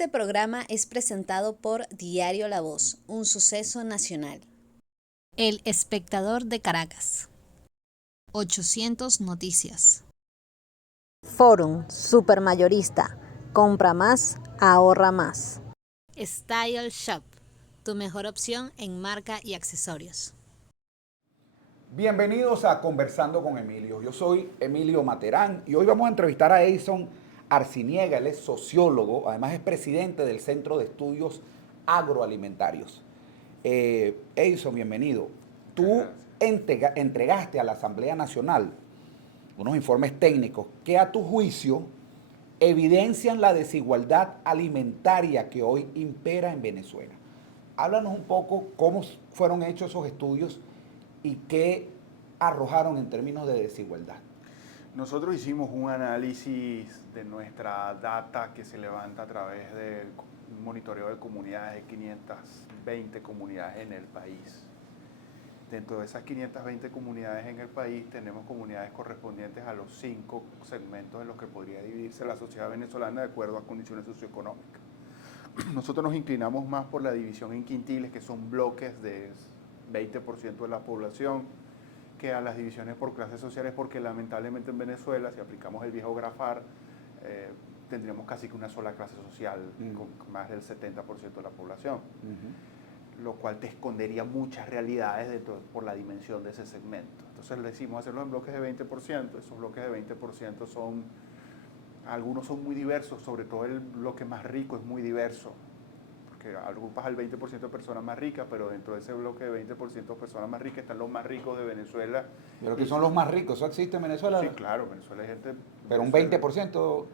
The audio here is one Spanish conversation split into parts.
Este programa es presentado por Diario La Voz, un suceso nacional. El Espectador de Caracas. 800 Noticias. Forum Supermayorista. Compra más, ahorra más. Style Shop, tu mejor opción en marca y accesorios. Bienvenidos a Conversando con Emilio. Yo soy Emilio Materán y hoy vamos a entrevistar a Edison Arciniega. Él es sociólogo, además es presidente del Centro de Estudios Agroalimentarios. Edison, bienvenido. Tú entregaste a la Asamblea Nacional unos informes técnicos que a tu juicio evidencian la desigualdad alimentaria que hoy impera en Venezuela. Háblanos un poco cómo fueron hechos esos estudios y qué arrojaron en términos de desigualdad. Nosotros hicimos un análisis de nuestra data que se levanta a través del monitoreo de comunidades de 520 comunidades en el país. Dentro de esas 520 comunidades en el país tenemos comunidades correspondientes a los 5 segmentos en los que podría dividirse la sociedad venezolana de acuerdo a condiciones socioeconómicas. Nosotros nos inclinamos más por la división en quintiles, que son bloques de 20% de la población, que a las divisiones por clases sociales, porque lamentablemente en Venezuela, si aplicamos el viejo grafar, tendríamos casi que una sola clase social, con más del 70% de la población, lo cual te escondería muchas realidades por la dimensión de ese segmento. Entonces le decimos hacerlo en bloques de 20%, esos bloques de 20% algunos son muy diversos, sobre todo el bloque más rico es muy diverso, que agrupas al 20% de personas más ricas, pero dentro de ese bloque de 20% de personas más ricas están los más ricos de Venezuela. ¿Pero que son los más ricos? ¿Eso existe en Venezuela? Sí, claro, Venezuela hay gente... Pero un 20%...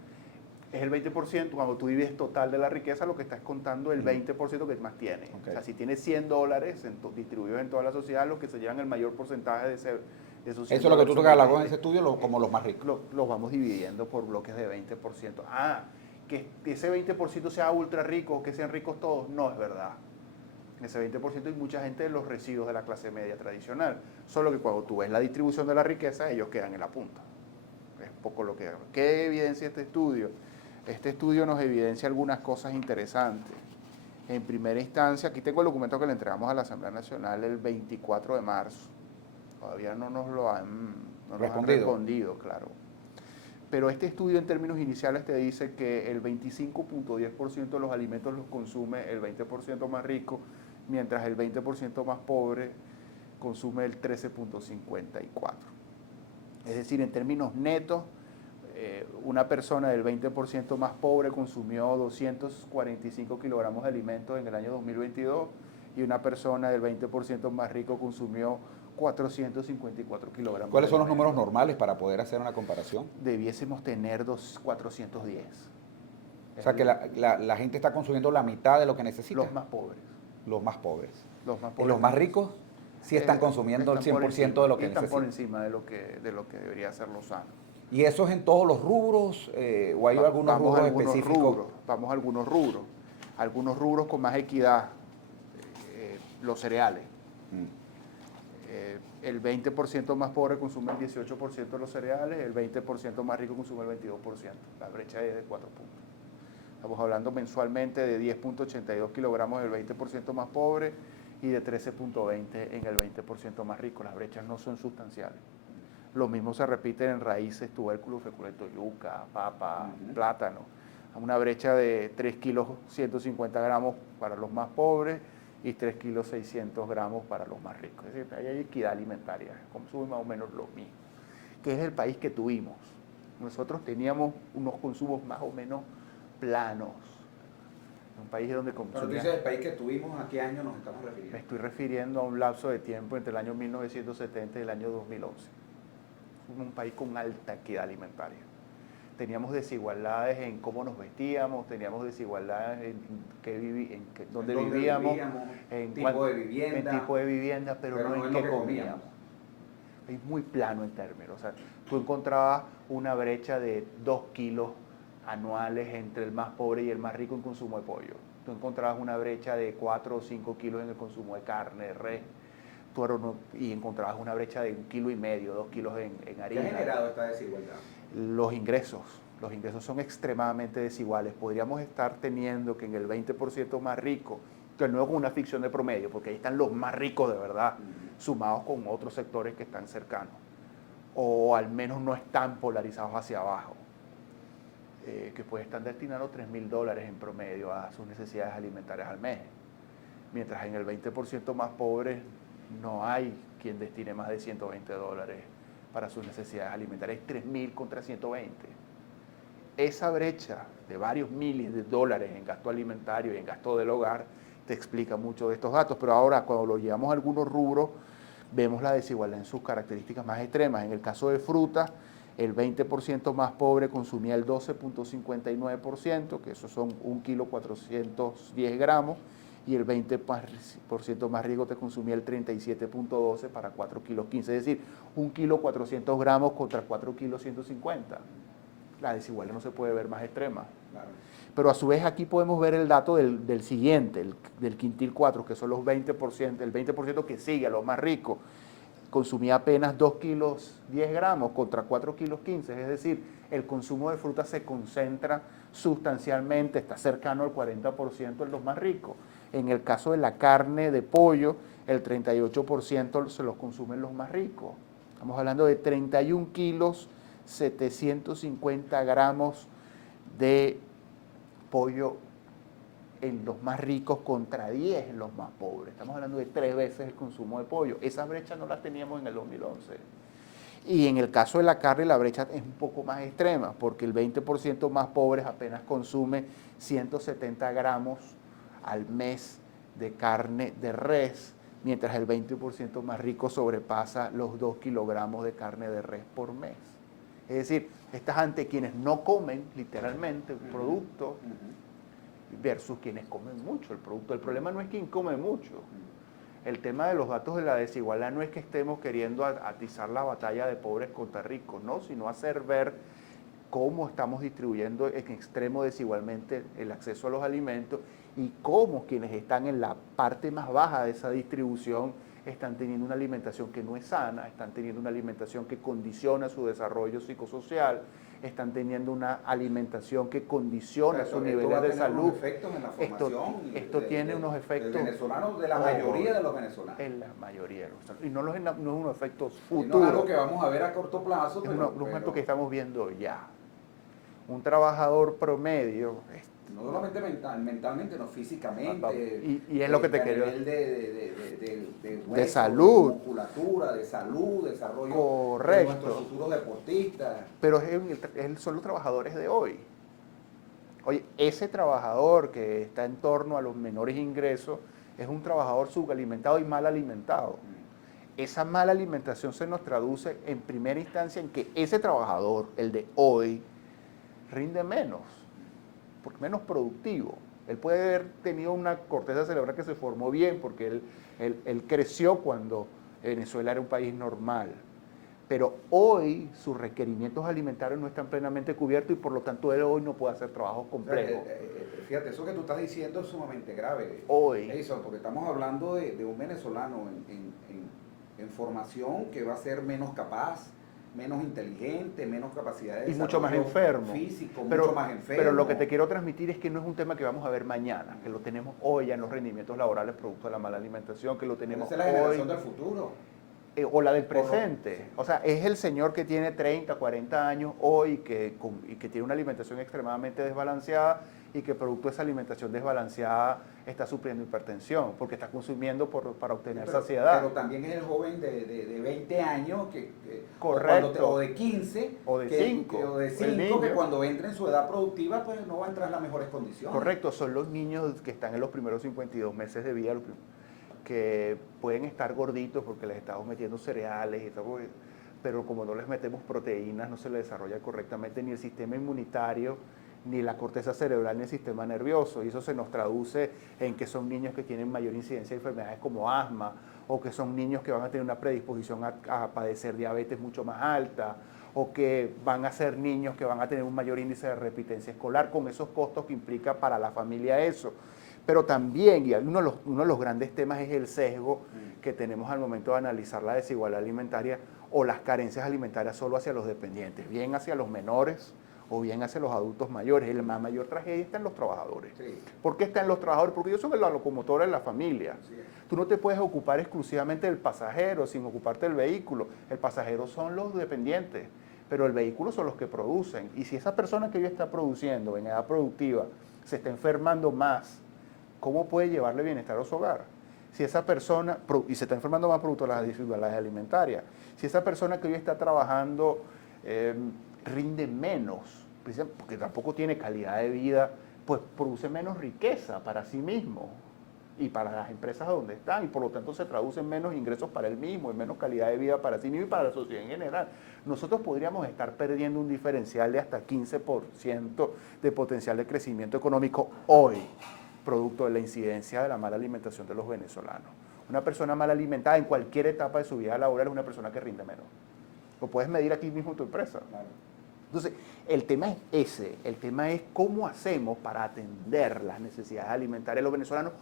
Es el 20%, cuando tú divides total de la riqueza, lo que estás contando es el 20% que más tiene. Okay. O sea, si tienes $100 distribuidos en toda la sociedad, los que se llevan el mayor porcentaje de esos $100... Eso es lo que tú te catalogó en ese estudio como los más ricos. Los vamos dividiendo por bloques de 20%. Que ese 20% sea ultra rico, que sean ricos todos, no es verdad. En ese 20% hay mucha gente de los residuos de la clase media tradicional. Solo que cuando tú ves la distribución de la riqueza, ellos quedan en la punta. Es poco lo que... ¿Qué evidencia este estudio? Este estudio nos evidencia algunas cosas interesantes. En primera instancia, aquí tengo el documento que le entregamos a la Asamblea Nacional el 24 de marzo. Todavía no nos lo han respondido, claro. Pero este estudio en términos iniciales te dice que el 25.10% de los alimentos los consume el 20% más rico, mientras el 20% más pobre consume el 13.54%. Es decir, en términos netos, una persona del 20% más pobre consumió 245 kilogramos de alimentos en el año 2022 y una persona del 20% más rico consumió 454 kilogramos. ¿Cuáles son los números normales para poder hacer una comparación? Debiésemos tener 410. O sea que la gente está consumiendo la mitad de lo que necesita. Los más pobres. Los más pobres. Los más pobres. ¿Y los más ricos sí están consumiendo el 100% de lo que necesitan? Están por encima de lo que debería ser lo sano. ¿Y eso es en todos los rubros o hay algunos rubros específicos? Vamos a algunos rubros. Algunos rubros con más equidad. Los cereales. El 20% más pobre consume el 18% de los cereales, el 20% más rico consume el 22%. La brecha es de 4 puntos. Estamos hablando mensualmente de 10.82 kilogramos del 20% más pobre y de 13.20 en el 20% más rico. Las brechas no son sustanciales. Lo mismo se repite en raíces, tubérculos, feculentos, yuca, papa, plátano. Una brecha de 3 kilos 150 gramos para los más pobres y 3 kilos 600 gramos para los más ricos. Es decir, ahí hay equidad alimentaria, consume más o menos lo mismo, que es el país que tuvimos. Nosotros teníamos unos consumos más o menos planos. Un país donde consumía... Pero tú dices el país que tuvimos, ¿a qué año nos estamos refiriendo? Me estoy refiriendo a un lapso de tiempo entre el año 1970 y el año 2011. Un país con alta equidad alimentaria. Teníamos desigualdades en cómo nos vestíamos, teníamos desigualdades en dónde vivíamos, en tipo de vivienda, pero no en qué comíamos. Es muy plano en términos. O sea, tú encontrabas una brecha de 2 kilos anuales entre el más pobre y el más rico en consumo de pollo. Tú encontrabas una brecha de 4 o 5 kilos en el consumo de carne, de res, y encontrabas una brecha de 1,5 kilos, 2 kilos en harina. ¿Qué ha generado esta desigualdad? Los ingresos. Los ingresos son extremadamente desiguales. Podríamos estar teniendo que en el 20% más rico, que no es una ficción de promedio, porque ahí están los más ricos de verdad, sumados con otros sectores que están cercanos, o al menos no están polarizados hacia abajo, que pueden estar destinando $3.000 en promedio a sus necesidades alimentarias al mes. Mientras en el 20% más pobre no hay quien destine más de $120 para sus necesidades alimentarias, 3.000 contra 120. Esa brecha de varios miles de dólares en gasto alimentario y en gasto del hogar te explica mucho de estos datos, pero ahora cuando lo llevamos a algunos rubros, vemos la desigualdad en sus características más extremas. En el caso de frutas, el 20% más pobre consumía el 12.59%, que eso son 1,410 gramos, y el 20% más rico te consumía el 37.12 para 4,15 kilos, es decir, 1,400 gramos contra 4,150 kilos. La desigualdad no se puede ver más extrema. Claro. Pero a su vez aquí podemos ver el dato del siguiente, del quintil 4, que son los 20%, el 20% que sigue a los más ricos, consumía apenas 2,10 gramos contra 4,15 kilos, es decir, el consumo de fruta se concentra sustancialmente, está cercano al 40% en los más ricos. En el caso de la carne de pollo, el 38% se los consumen los más ricos. Estamos hablando de 31 kilos, 750 gramos de pollo en los más ricos contra 10 en los más pobres. Estamos hablando de 3 veces el consumo de pollo. Esa brecha no la teníamos en el 2011. Y en el caso de la carne, la brecha es un poco más extrema, porque el 20% más pobres apenas consume 170 gramos al mes de carne de res, mientras el 20% más rico sobrepasa los 2 kilogramos de carne de res por mes. Es decir, estás ante quienes no comen literalmente el producto versus quienes comen mucho el producto. El problema no es quien come mucho. El tema de los datos de la desigualdad no es que estemos queriendo atizar la batalla de pobres contra ricos, no, sino hacer ver cómo estamos distribuyendo en extremo desigualmente el acceso a los alimentos y cómo quienes están en la parte más baja de esa distribución están teniendo una alimentación que no es sana, están teniendo una alimentación que condiciona su desarrollo psicosocial, están teniendo una alimentación que condiciona sus niveles de salud. Efectos en la formación esto tiene unos efectos venezolanos, de la mayoría de los venezolanos. En la mayoría de los y no es unos efectos futuros. No es algo que vamos a ver a corto plazo. Es un efecto que estamos viendo ya. Un trabajador promedio... No solamente mentalmente, no físicamente. Y es lo que te quería decir. De de salud. De musculatura, de salud, desarrollo. Correcto. De nuestros futuros deportistas. Pero son los trabajadores de hoy. Oye, ese trabajador que está en torno a los menores ingresos es un trabajador subalimentado y mal alimentado. Esa mala alimentación se nos traduce en primera instancia en que ese trabajador, el de hoy, rinde menos, porque menos productivo. Él puede haber tenido una corteza cerebral que se formó bien, porque él creció cuando Venezuela era un país normal. Pero hoy sus requerimientos alimentarios no están plenamente cubiertos y por lo tanto él hoy no puede hacer trabajos complejos. O sea, fíjate, eso que tú estás diciendo es sumamente grave. Hoy. Eso, porque estamos hablando de un venezolano en formación que va a ser menos capaz, menos inteligente, menos capacidad de y mucho más enfermo. Físico, pero, mucho más enfermo. Pero lo que te quiero transmitir es que no es un tema que vamos a ver mañana, que lo tenemos hoy ya en los rendimientos laborales producto de la mala alimentación, que lo tenemos Esa es la generación del futuro. O la del presente. O sea, es el señor que tiene 30, 40 años hoy y que tiene una alimentación extremadamente desbalanceada y que producto de esa alimentación desbalanceada está sufriendo hipertensión porque está consumiendo para obtener saciedad. Pero también es el joven de 20 años correcto. O de 15 o de 5 o de 5 que cuando entre en su edad productiva pues no va a entrar en las mejores condiciones. Correcto, son los niños que están en los primeros 52 meses de vida que pueden estar gorditos porque les estamos metiendo cereales y todo, pero como no les metemos proteínas no se les desarrolla correctamente ni el sistema inmunitario, ni la corteza cerebral, ni el sistema nervioso, y eso se nos traduce en que son niños que tienen mayor incidencia de enfermedades como asma, o que son niños que van a tener una predisposición a padecer diabetes mucho más alta, o que van a ser niños que van a tener un mayor índice de repitencia escolar, con esos costos que implica para la familia eso. Pero también, y uno de los grandes temas es el sesgo que tenemos al momento de analizar la desigualdad alimentaria o las carencias alimentarias solo hacia los dependientes, bien hacia los menores o bien hacia los adultos mayores. La mayor tragedia está en los trabajadores. Sí. ¿Por qué está en los trabajadores? Porque ellos son la locomotora de la familia. Sí. Tú no te puedes ocupar exclusivamente del pasajero sin ocuparte del vehículo. El pasajero son los dependientes, pero el vehículo son los que producen. Y si esa persona que hoy está produciendo en edad productiva se está enfermando más, ¿cómo puede llevarle bienestar a su hogar? Si esa persona, y se está enfermando más producto de las desigualdades alimentarias, si esa persona que hoy está trabajando rinde menos, porque tampoco tiene calidad de vida, pues produce menos riqueza para sí mismo y para las empresas donde están, y por lo tanto se traducen menos ingresos para él mismo, y menos calidad de vida para sí mismo y para la sociedad en general. Nosotros podríamos estar perdiendo un diferencial de hasta 15% de potencial de crecimiento económico hoy, producto de la incidencia de la mala alimentación de los venezolanos. Una persona mal alimentada en cualquier etapa de su vida laboral es una persona que rinde menos. Lo puedes medir aquí mismo en tu empresa. Claro. Entonces, el tema es ese, el tema es cómo hacemos para atender las necesidades alimentarias de los venezolanos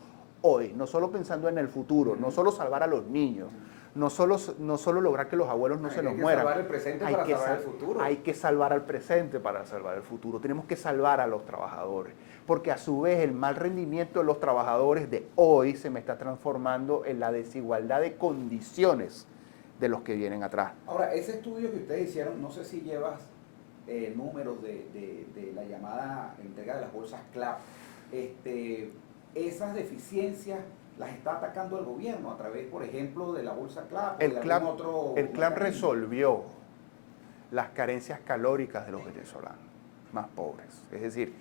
hoy, no solo pensando en el futuro, no solo salvar a los niños, no solo lograr que los abuelos no se nos mueran. Hay que salvar el presente para salvar el futuro. Hay que salvar al presente para salvar el futuro. Tenemos que salvar a los trabajadores, porque a su vez el mal rendimiento de los trabajadores de hoy se me está transformando en la desigualdad de condiciones de los que vienen atrás. Ahora, ese estudio que ustedes hicieron, no sé si llevas números de la llamada entrega de las bolsas CLAP, esas deficiencias las está atacando el gobierno a través, por ejemplo, de la bolsa CLAP o de algún otro el CLAP mecanismo. resolvió las carencias calóricas de los venezolanos más pobres. Es decir,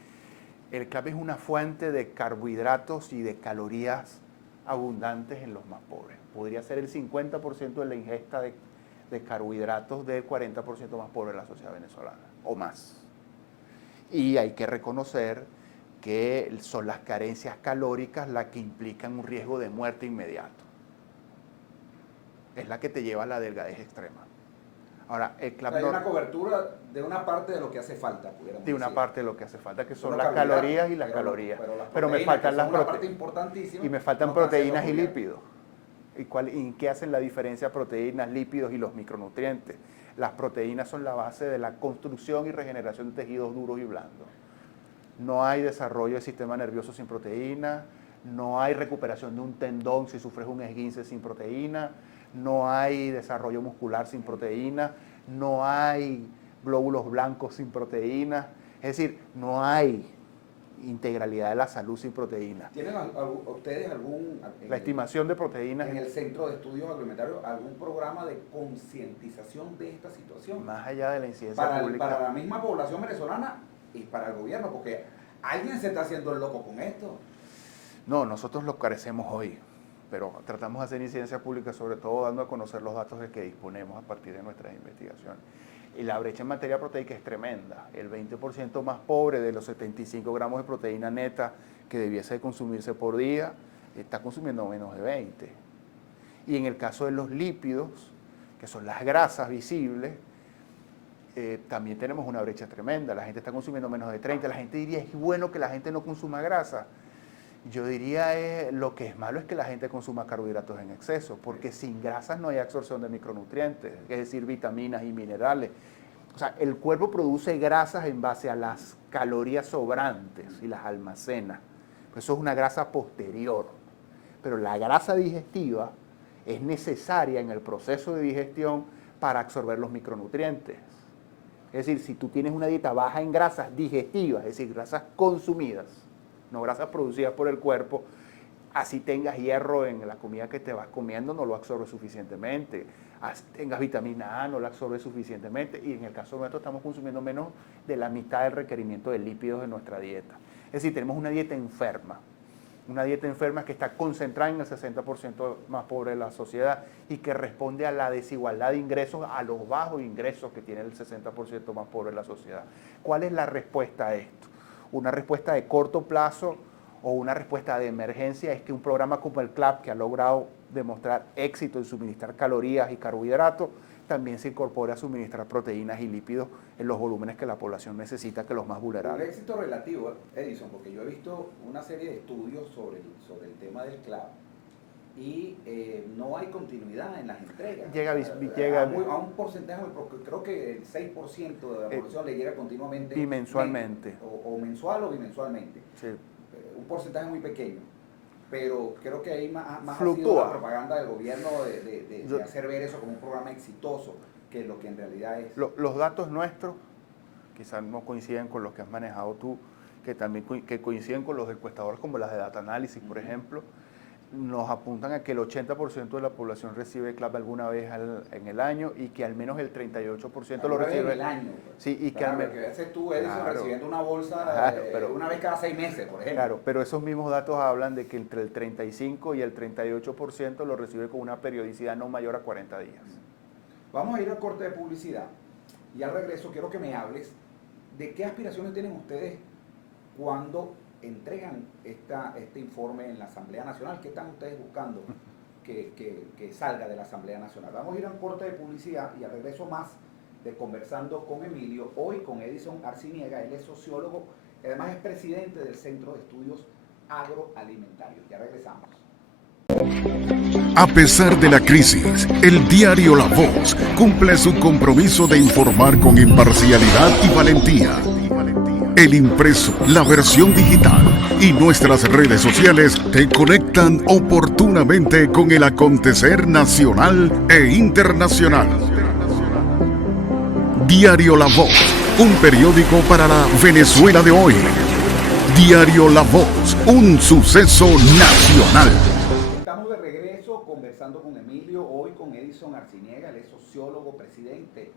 el CLAP es una fuente de carbohidratos y de calorías abundantes en los más pobres. Podría ser el 50% de la ingesta de carbohidratos del 40% más pobre de la sociedad venezolana, o más. Y hay que reconocer que son las carencias calóricas las que implican un riesgo de muerte inmediato. Es la que te lleva a la delgadez extrema. Ahora, el CLAP hay una cobertura de una parte de lo que hace falta, pudiéramos de una decir. parte de lo que hace falta, que son Los las carbohidratos, calorías y las calorías. Pero me faltan las proteínas, parte importantísima, y me faltan no están proteínas y siendo lípidos. ¿Y qué hacen la diferencia proteínas, lípidos y los micronutrientes? Las proteínas son la base de la construcción y regeneración de tejidos duros y blandos. No hay desarrollo del sistema nervioso sin proteína, no hay recuperación de un tendón si sufres un esguince sin proteína, no hay desarrollo muscular sin proteína, no hay glóbulos blancos sin proteína. Es decir, no hay integralidad de la salud sin proteínas. ¿Tienen ustedes algún... La estimación de proteínas en el Centro de Estudios Agroalimentarios, algún programa de concientización de esta situación? Más allá de la incidencia pública. Para la misma población venezolana y para el gobierno, porque alguien se está haciendo el loco con esto. No, nosotros lo carecemos hoy, pero tratamos de hacer incidencia pública, sobre todo dando a conocer los datos de que disponemos a partir de nuestras investigaciones. Y la brecha en materia proteica es tremenda. El 20% más pobre de los 75 gramos de proteína neta que debiese consumirse por día, está consumiendo menos de 20. Y en el caso de los lípidos, que son las grasas visibles, también tenemos una brecha tremenda. La gente está consumiendo menos de 30. La gente diría, es bueno que la gente no consuma grasa. Yo diría, lo que es malo es que la gente consuma carbohidratos en exceso, porque sin grasas no hay absorción de micronutrientes, es decir, vitaminas y minerales. O sea, el cuerpo produce grasas en base a las calorías sobrantes y las almacena. Eso es una grasa posterior. Pero la grasa digestiva es necesaria en el proceso de digestión para absorber los micronutrientes. Es decir, si tú tienes una dieta baja en grasas digestivas, es decir, grasas consumidas, no grasas producidas por el cuerpo, así tengas hierro en la comida que te vas comiendo, no lo absorbes suficientemente. Así tengas vitamina A, no la absorbes suficientemente. Y en el caso nuestro estamos consumiendo menos de la mitad del requerimiento de lípidos de nuestra dieta. Es decir, tenemos una dieta enferma. Una dieta enferma que está concentrada en el 60% más pobre de la sociedad y que responde a la desigualdad de ingresos, a los bajos ingresos que tiene el 60% más pobre de la sociedad. ¿Cuál es la respuesta a esto? Una respuesta de corto plazo o una respuesta de emergencia es que un programa como el CLAP, que ha logrado demostrar éxito en suministrar calorías y carbohidratos, también se incorpore a suministrar proteínas y lípidos en los volúmenes que la población necesita, que los más Un vulnerables. éxito relativo, Edison, porque yo he visto una serie de estudios sobre el tema del CLAP y no hay continuidad en las entregas. Llega A un porcentaje, porque creo que el 6% de la población le llega continuamente. Bimensualmente. O mensual o bimensualmente. Sí. Un porcentaje muy pequeño. Pero creo que ahí más ha sido Fluctúa. la propaganda del gobierno de hacer ver eso como un programa exitoso, que lo que en realidad es. Los datos nuestros quizás no coinciden con los que has manejado tú, que también que coinciden con los encuestadores como las de Data Analysis, por ejemplo, nos apuntan a que el 80% de la población recibe CLAP alguna vez en el año y que al menos el 38% lo recibe en el año. Sí, y claro, que al que haces tú, Edison, claro, recibiendo una bolsa pero, una vez cada 6 meses, por ejemplo. Claro, pero esos mismos datos hablan de que entre el 35 y el 38% lo recibe con una periodicidad no mayor a 40 días. Vamos a ir al corte de publicidad y al regreso quiero que me hables de qué aspiraciones tienen ustedes cuando entregan este informe en la Asamblea Nacional. ¿Qué están ustedes buscando que salga de la Asamblea Nacional? Vamos a ir a un corte de publicidad y al regreso más de Conversando con Emilio, hoy con Edison Arciniega. Él es sociólogo y además es presidente del Centro de Estudios Agroalimentarios. Ya regresamos. A pesar de la crisis, el diario La Voz cumple su compromiso de informar con imparcialidad y valentía. El impreso, la versión digital y nuestras redes sociales te conectan oportunamente con el acontecer nacional e internacional. Diario La Voz, un periódico para la Venezuela de hoy. Diario La Voz, un suceso nacional. Estamos de regreso conversando con Emilio, hoy con Edison Arciniega. Él es sociólogo, presidente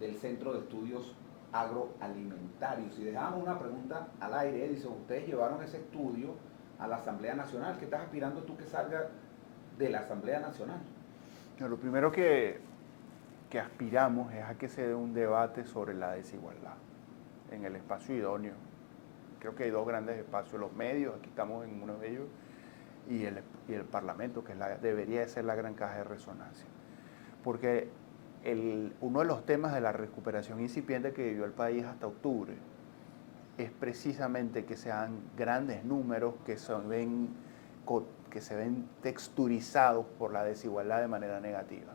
del Centro de Estudios Agroalimentarios. Y dejamos una pregunta al aire, Edison. Ustedes llevaron ese estudio a la Asamblea Nacional. ¿Qué estás aspirando tú que salga de la Asamblea Nacional? Lo primero que aspiramos es a que se dé un debate sobre la desigualdad en el espacio idóneo. Creo que hay dos grandes espacios, los medios, aquí estamos en uno de ellos, y el Parlamento, que debería de ser la gran caja de resonancia. Porque uno de los temas de la recuperación incipiente que vivió el país hasta octubre es precisamente que sean grandes números que se ven texturizados por la desigualdad de manera negativa.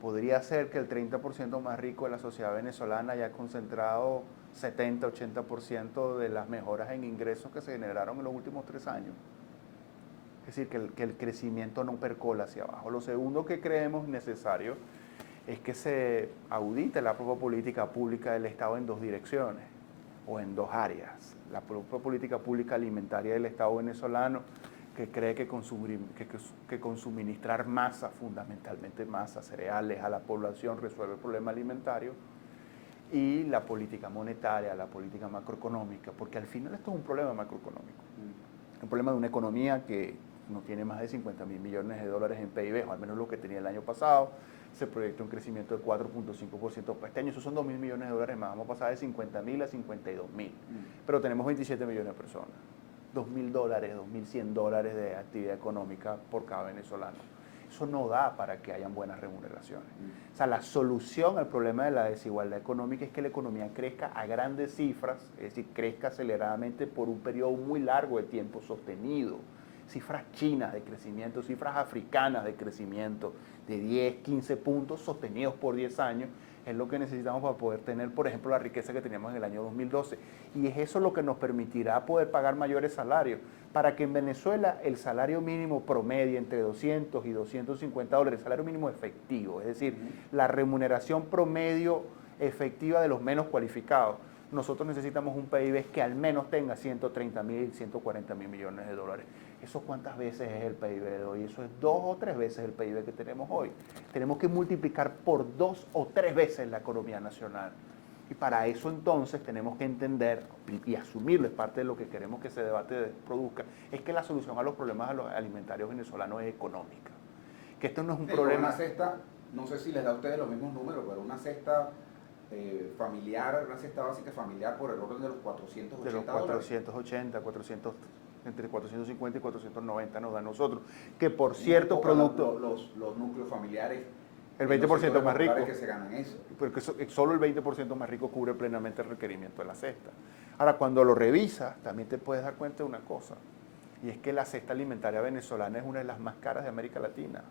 Podría ser que el 30% más rico de la sociedad venezolana haya concentrado 70-80% de las mejoras en ingresos que se generaron en los últimos 3 años. Es decir, que el crecimiento no percola hacia abajo. Lo segundo que creemos necesario es que se audite la propia política pública del Estado en 2 direcciones o en 2 áreas. La propia política pública alimentaria del Estado venezolano, que cree que con suministrar masa, fundamentalmente masa, cereales a la población resuelve el problema alimentario, y la política monetaria, la política macroeconómica, porque al final esto es un problema macroeconómico, un problema de una economía que no tiene más de 50.000 millones de dólares en PIB, o al menos lo que tenía el año pasado. Se proyecta un crecimiento de 4.5% para este año. Esos son 2.000 millones de dólares más. Vamos a pasar de 50.000 a 52.000. Pero tenemos 27 millones de personas. $2.000, $2.100 de actividad económica por cada venezolano. Eso no da para que hayan buenas remuneraciones. O sea, la solución al problema de la desigualdad económica es que la economía crezca a grandes cifras, es decir, crezca aceleradamente por un periodo muy largo de tiempo sostenido. Cifras chinas de crecimiento, cifras africanas de crecimiento de 10, 15 puntos sostenidos por 10 años, es lo que necesitamos para poder tener, por ejemplo, la riqueza que teníamos en el año 2012. Y es eso lo que nos permitirá poder pagar mayores salarios, para que en Venezuela el salario mínimo promedio entre 200 y 250 dólares, el salario mínimo efectivo, es decir, la remuneración promedio efectiva de los menos cualificados. Nosotros necesitamos un PIB que al menos tenga 130.000, 140.000 millones de dólares. ¿Eso cuántas veces es el PIB de hoy? Eso es 2 o 3 veces el PIB que tenemos hoy. Tenemos que multiplicar por 2 o 3 veces la economía nacional. Y para eso entonces tenemos que entender y asumirlo, es parte de lo que queremos que ese debate produzca, es que la solución a los problemas alimentarios venezolanos es económica. Que esto no es un problema... Una cesta, no sé si les da a ustedes los mismos números, pero una cesta familiar, una cesta básica familiar por el orden de los 480 de los 480, 400, entre 450 y 490 nos da a nosotros. Que por cierto productos... Los núcleos familiares... El 20% más rico. Que se ganan eso. Porque solo el 20% más rico cubre plenamente el requerimiento de la cesta. Ahora, cuando lo revisas, también te puedes dar cuenta de una cosa. Y es que la cesta alimentaria venezolana es una de las más caras de América Latina.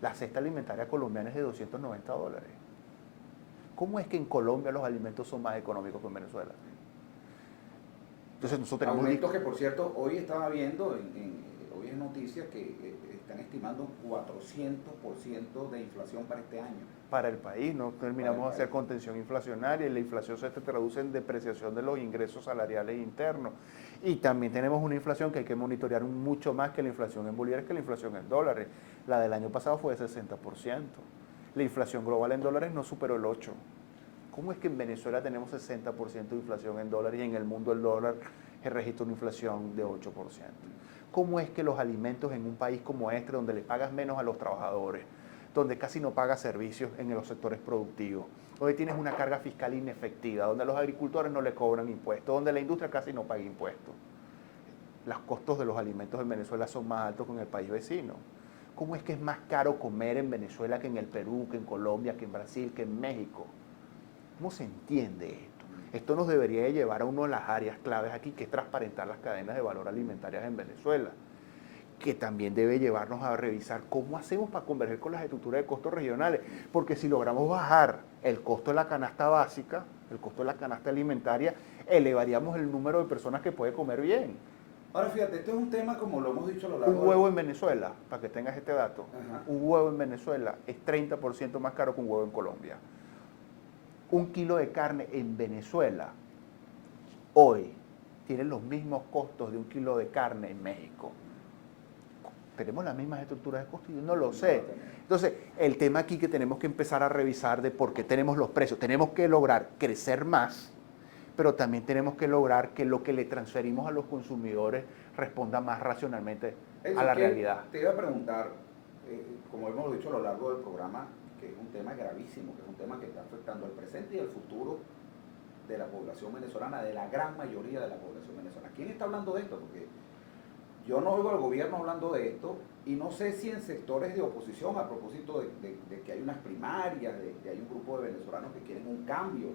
La cesta alimentaria colombiana es de $290. ¿Cómo es que en Colombia los alimentos son más económicos que en Venezuela? Entonces nosotros tenemos... Aumentos que, por cierto, hoy estaba viendo, hoy es noticia que están estimando un 400% de inflación para este año. Para el país, no terminamos de hacer contención inflacionaria y la inflación se traduce en depreciación de los ingresos salariales internos. Y también tenemos una inflación que hay que monitorear mucho más que la inflación en bolívares, que la inflación en dólares. La del año pasado fue de 60%. La inflación global en dólares no superó el 8%. ¿Cómo es que en Venezuela tenemos 60% de inflación en dólares y en el mundo el dólar registra una inflación de 8%? ¿Cómo es que los alimentos en un país como este, donde le pagas menos a los trabajadores, donde casi no pagas servicios en los sectores productivos, donde tienes una carga fiscal inefectiva, donde los agricultores no le cobran impuestos, donde la industria casi no paga impuestos, los costos de los alimentos en Venezuela son más altos que en el país vecino? ¿Cómo es que es más caro comer en Venezuela que en el Perú, que en Colombia, que en Brasil, que en México? ¿Cómo se entiende esto? Esto nos debería de llevar a una de las áreas claves aquí, que es transparentar las cadenas de valor alimentarias en Venezuela, que también debe llevarnos a revisar cómo hacemos para converger con las estructuras de costos regionales, porque si logramos bajar el costo de la canasta básica, el costo de la canasta alimentaria, elevaríamos el número de personas que puede comer bien. Ahora fíjate, esto es un tema como lo hemos dicho a lo largo Un huevo en Venezuela, para que tengas este dato, un huevo en Venezuela es 30% más caro que un huevo en Colombia. Un kilo de carne en Venezuela hoy tiene los mismos costos de un kilo de carne en México. ¿Tenemos las mismas estructuras de costos? Yo no lo sé. Entonces, el tema aquí que tenemos que empezar a revisar de por qué tenemos los precios. Tenemos que lograr crecer más, pero también tenemos que lograr que lo que le transferimos a los consumidores responda más racionalmente a la realidad. Te iba a preguntar, como hemos dicho a lo largo del programa, que es un tema gravísimo, que es un tema que está afectando el presente y el futuro de la población venezolana, de la gran mayoría de la población venezolana. ¿Quién está hablando de esto? Porque yo no oigo al gobierno hablando de esto y no sé si en sectores de oposición, a propósito de que hay unas primarias, de que hay un grupo de venezolanos que quieren un cambio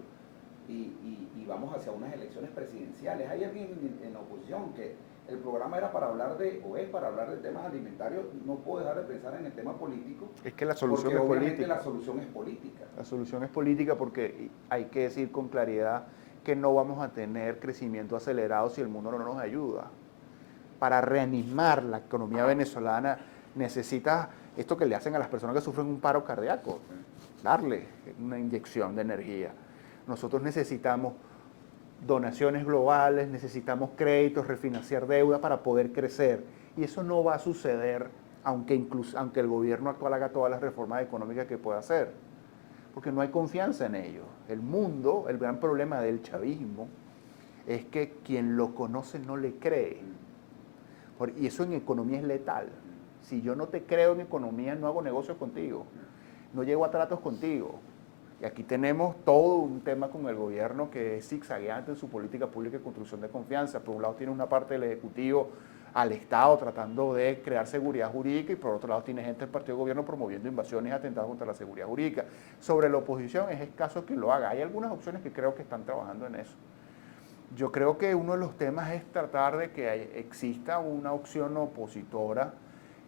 y vamos hacia unas elecciones presidenciales. Hay alguien en la oposición que el programa era para hablar de, o es para hablar de temas alimentarios, no puedo dejar de pensar en el tema político. Es que la solución es obviamente política. la solución es política. La solución es política porque hay que decir con claridad que no vamos a tener crecimiento acelerado si el mundo no nos ayuda. Para reanimar la economía venezolana necesita esto que le hacen a las personas que sufren un paro cardíaco, darle una inyección de energía. Nosotros necesitamos donaciones globales, necesitamos créditos, refinanciar deuda para poder crecer. Y eso no va a suceder aunque el gobierno actual haga todas las reformas económicas que pueda hacer, porque no hay confianza en ello. El mundo, el gran problema del chavismo es que quien lo conoce no le cree. Y eso en economía es letal. Si yo no te creo en economía, no hago negocios contigo, no llego a tratos contigo. Y aquí tenemos todo un tema con el gobierno que es zigzagueante en su política pública de construcción de confianza. Por un lado tiene una parte del Ejecutivo al Estado tratando de crear seguridad jurídica y por otro lado tiene gente del partido de gobierno promoviendo invasiones y atentados contra la seguridad jurídica. Sobre la oposición es escaso que lo haga. Hay algunas opciones que creo que están trabajando en eso. Yo creo que uno de los temas es tratar de que exista una opción opositora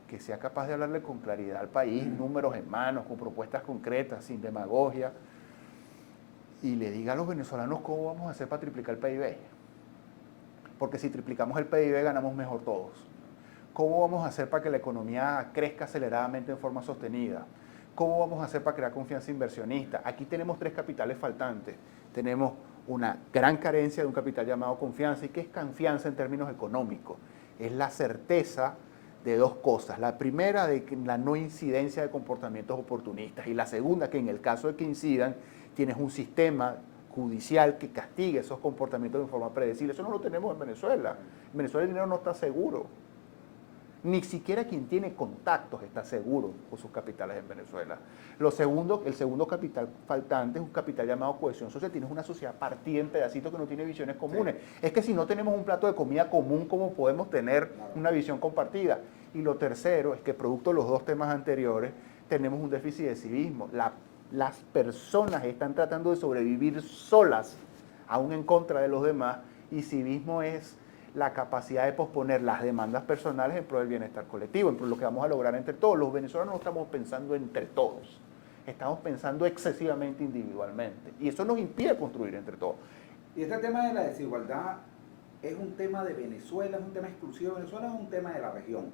que sea capaz de hablarle con claridad al país, números en manos, con propuestas concretas, sin demagogia, y le diga a los venezolanos cómo vamos a hacer para triplicar el PIB. Porque si triplicamos el PIB ganamos mejor todos. ¿Cómo vamos a hacer para que la economía crezca aceleradamente en forma sostenida? ¿Cómo vamos a hacer para crear confianza inversionista? Aquí tenemos 3 capitales faltantes. Tenemos una gran carencia de un capital llamado confianza. ¿Y qué es confianza en términos económicos? Es la certeza de 2 cosas. La primera, de que la no incidencia de comportamientos oportunistas. Y la segunda, que en el caso de que incidan, tienes un sistema judicial que castigue esos comportamientos de forma predecible. Eso no lo tenemos en Venezuela. En Venezuela el dinero no está seguro. Ni siquiera quien tiene contactos está seguro con sus capitales en Venezuela. El segundo capital faltante es un capital llamado cohesión social. Tienes una sociedad partida en pedacitos que no tiene visiones comunes. Sí. Es que si no tenemos un plato de comida común, ¿cómo podemos tener una visión compartida? Y lo tercero es que producto de los 2 temas anteriores, tenemos un déficit de civismo. Las personas están tratando de sobrevivir solas, aún en contra de los demás, y civismo es la capacidad de posponer las demandas personales en pro del bienestar colectivo, en pro de lo que vamos a lograr entre todos. Los venezolanos no estamos pensando entre todos, estamos pensando excesivamente individualmente, y eso nos impide construir entre todos. Y este tema de la desigualdad es un tema de Venezuela, es un tema exclusivo de Venezuela, es un tema de la región.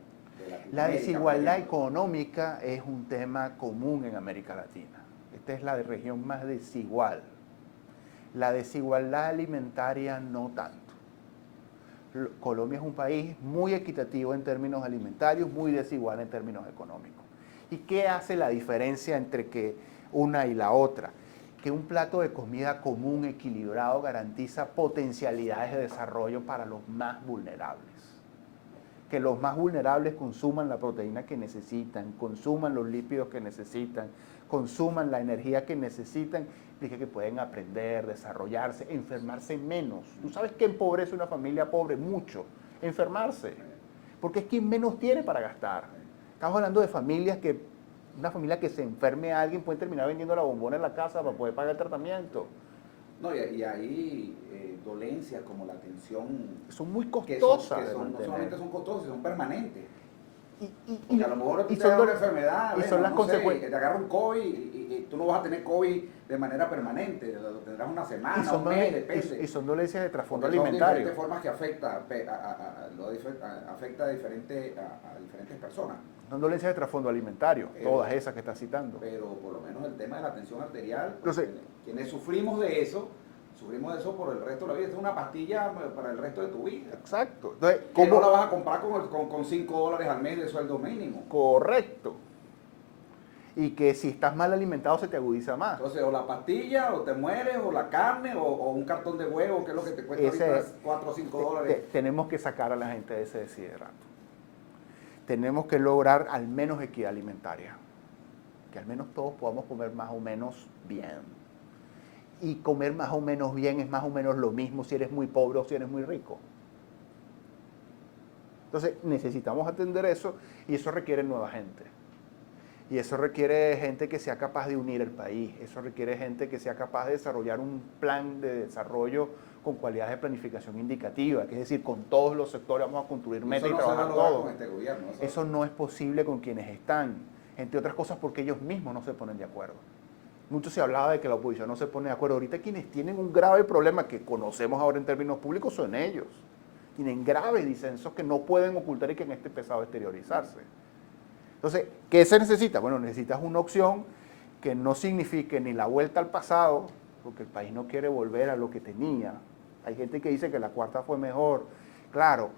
La desigualdad económica es un tema común en América Latina. Esta es la región más desigual. La desigualdad alimentaria no tanto. Colombia es un país muy equitativo en términos alimentarios, muy desigual en términos económicos. ¿Y qué hace la diferencia entre que una y la otra? Que un plato de comida común, equilibrado, garantiza potencialidades de desarrollo para los más vulnerables. Que los más vulnerables consuman la proteína que necesitan, consuman los lípidos que necesitan, consuman la energía que necesitan, implica que pueden aprender, desarrollarse, enfermarse menos. ¿Tú sabes qué empobrece una familia pobre? Mucho. Enfermarse. Porque es quien menos tiene para gastar. Estamos hablando de familias que, una familia que se enferme a alguien puede terminar vendiendo la bombona en la casa para poder pagar el tratamiento. No, y hay dolencias como la atención. Son muy costosas. No solamente son costosas, son permanentes. Y a lo mejor tú te son das una enfermedad, y son las consecuencias. Te agarra un COVID y tú no vas a tener COVID de manera permanente, lo tendrás una semana, un mes, depende. Y son dolencias de trasfondo Porque son alimentario. diferentes formas que afecta a diferentes personas. Son dolencias de trasfondo alimentario, todas esas que estás citando. Pero por lo menos el tema de la tensión arterial, Entonces, quienes sufrimos de eso por el resto de la vida. Es una pastilla para el resto de tu vida. Exacto. Entonces, ¿cómo la vas a comprar con $5 al mes de sueldo mínimo? Correcto. Y que si estás mal alimentado se te agudiza más. Entonces, o la pastilla, o te mueres, o la carne, o un cartón de huevo, que es lo que te cuesta ahorita $4 o $5. Tenemos que sacar a la gente de ese desiderato. Tenemos que lograr al menos equidad alimentaria. Que al menos todos podamos comer más o menos bien. Y comer más o menos bien es más o menos lo mismo si eres muy pobre o si eres muy rico. Entonces necesitamos atender eso, y eso requiere nueva gente. Y eso requiere gente que sea capaz de unir el país. Eso requiere gente que sea capaz de desarrollar un plan de desarrollo con cualidades de planificación indicativa, que es decir, con todos los sectores vamos a construir metas y trabajar todos. Eso no es posible con quienes están, entre otras cosas porque ellos mismos no se ponen de acuerdo. Mucho se hablaba de que la oposición no se pone de acuerdo. Ahorita quienes tienen un grave problema que conocemos ahora en términos públicos son ellos. Tienen graves disensos que no pueden ocultar y que han empezado a exteriorizarse. Entonces, ¿qué se necesita? Bueno, necesitas una opción que no signifique ni la vuelta al pasado, porque el país no quiere volver a lo que tenía. Hay gente que dice que la cuarta fue mejor. Claro,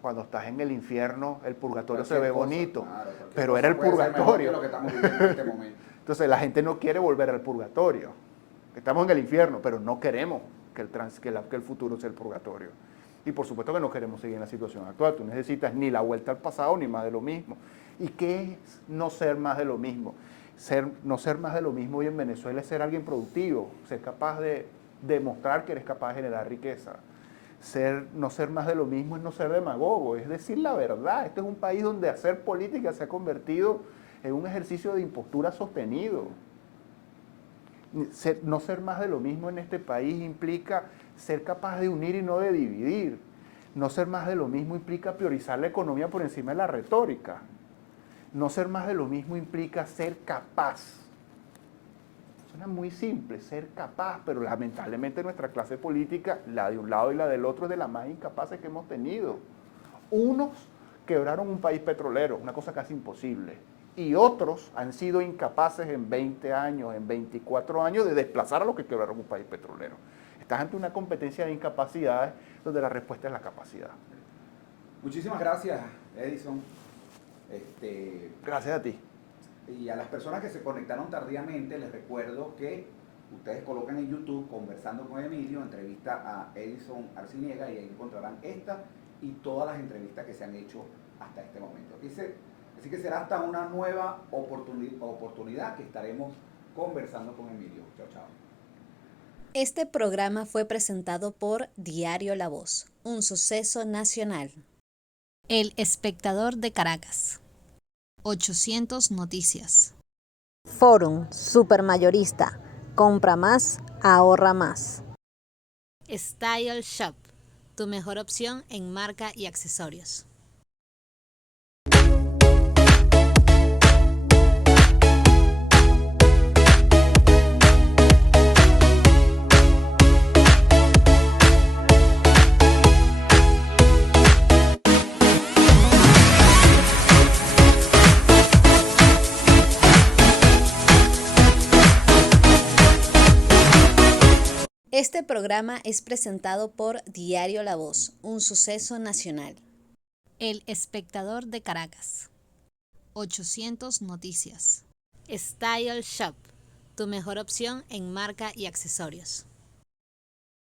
cuando estás en el infierno, el purgatorio se ve bonito, claro, pero era el purgatorio. Lo que estamos viviendo en este momento. Entonces la gente no quiere volver al purgatorio. Estamos en el infierno, pero no queremos que el futuro sea el purgatorio. Y por supuesto que no queremos seguir en la situación actual. Tú necesitas ni la vuelta al pasado ni más de lo mismo. ¿Y qué es no ser más de lo mismo? No ser más de lo mismo hoy en Venezuela es ser alguien productivo, ser capaz de demostrar que eres capaz de generar riqueza. No ser más de lo mismo es no ser demagogo, es decir la verdad. Este es un país donde hacer política se ha convertido en un ejercicio de impostura sostenido. No ser más de lo mismo en este país implica ser capaz de unir y no de dividir. No ser más de lo mismo implica priorizar la economía por encima de la retórica. No ser más de lo mismo implica ser capaz. Suena muy simple, ser capaz, pero lamentablemente nuestra clase política, la de un lado y la del otro, es de las más incapaces que hemos tenido. Unos quebraron un país petrolero, una cosa casi imposible. Y otros han sido incapaces en 20 años, en 24 años, de desplazar a los que quebraron un país petrolero. Estás ante una competencia de incapacidades donde la respuesta es la capacidad. Muchísimas gracias, Edison. Gracias a ti. Y a las personas que se conectaron tardíamente, les recuerdo que ustedes colocan en YouTube Conversando con Emilio, entrevista a Edison Arciniega, y ahí encontrarán esta y todas las entrevistas que se han hecho hasta este momento. Así que será hasta una nueva oportunidad que estaremos conversando con Emilio. Chao, chao. Este programa fue presentado por Diario La Voz, un suceso nacional. El Espectador de Caracas. 800 Noticias. Forum Supermayorista. Compra más, ahorra más. Style Shop. tu mejor opción en marca y accesorios. Este programa es presentado por Diario La Voz, un suceso nacional. El Espectador de Caracas. 800 Noticias. Style Shop, tu mejor opción en marca y accesorios.